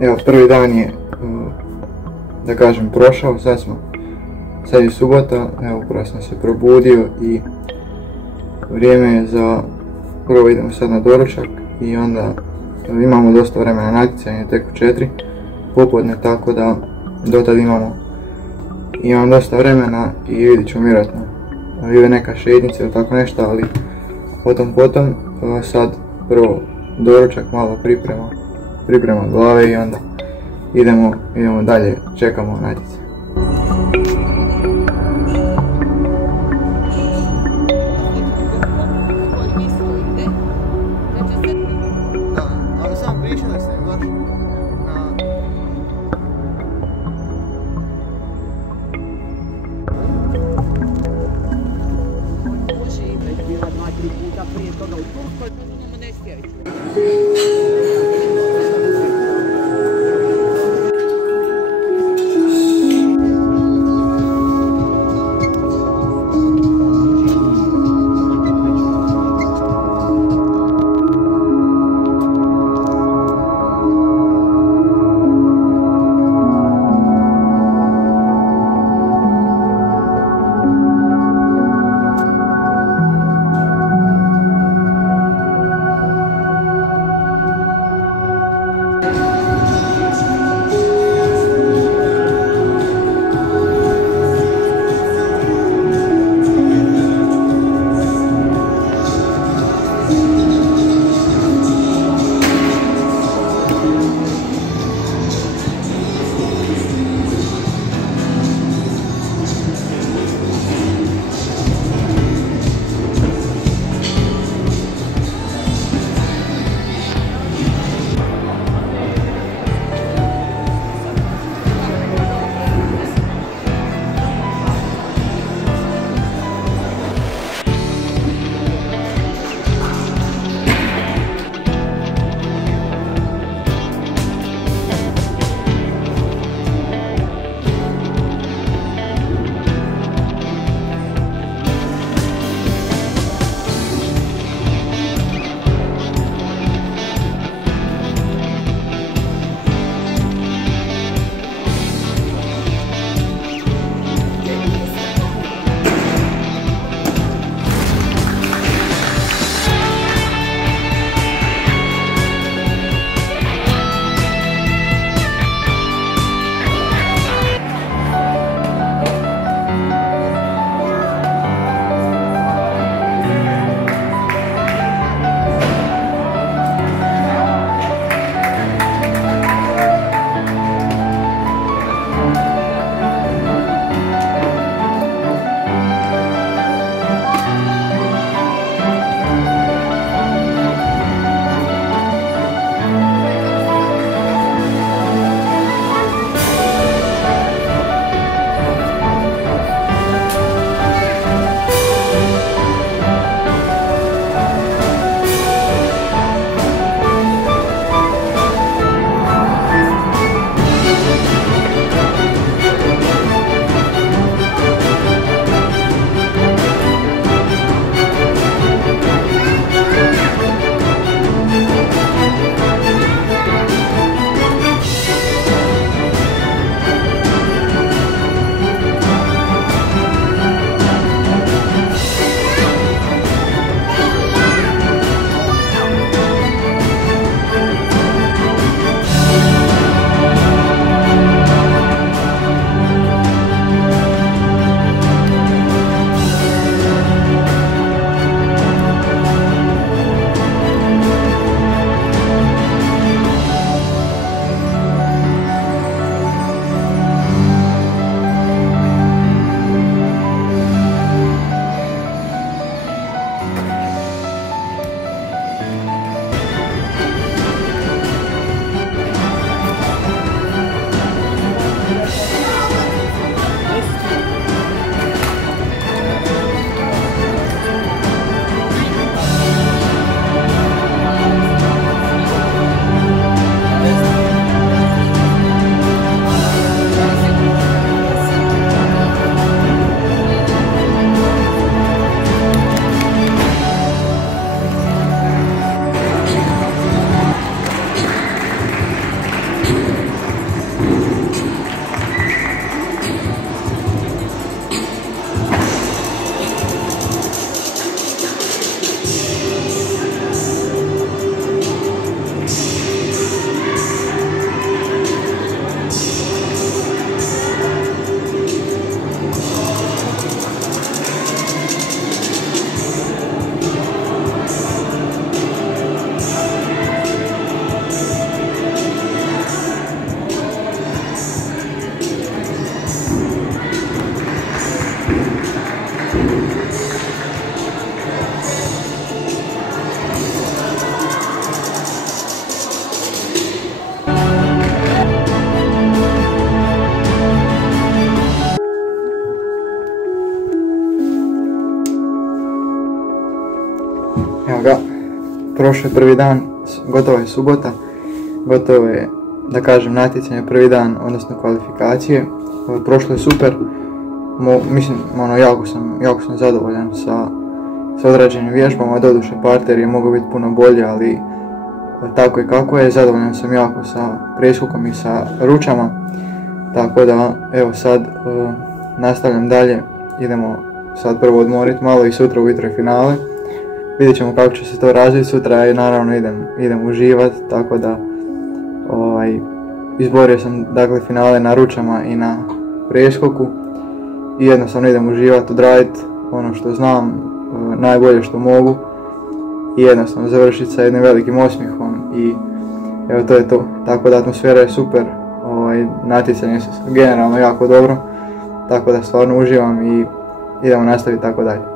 Evo, prvi dan je, da kažem, prošao, sad je subota, evo upravo sam se probudio i vrijeme je za, prvo idemo sad na doručak i onda imamo dosta vremena natjecanje, tek u 4 popodne, tako da dotad imam dosta vremena i vidit ću vjerojatno ili neka šetnica ili tako nešto, ali potom sad prvo doručak, malo priprema glave i onda idemo dalje, čekamo natjecanje. Prije toga u Turskoj, možemo ne stjeriti. Evo ga, prošao je prvi dan, gotova je subota, gotovo je, da kažem, natjecanje prvi dan, odnosno kvalifikacije. Prošlo je super, mislim, jako sam zadovoljan sa odrađenim vježbama, doduše parter je mogao biti puno bolje, ali tako je kako je, zadovoljan sam jako sa preskokom i sa ručama, tako da evo sad nastavljam dalje, idemo sad prvo odmoriti malo i sutra ujutro je finale, vidjet ćemo kako će se to razviti, sutra i naravno idem uživat, tako da izborio sam dakle finale na ručama i na preskoku i jednostavno idem uživat, odraditi ono što znam, najbolje što mogu i jednostavno završiti sa jednim velikim osmijehom i evo to je to, tako da atmosfera je super, natjecanje je generalno jako dobro, tako da stvarno uživam i idemo nastaviti tako dalje.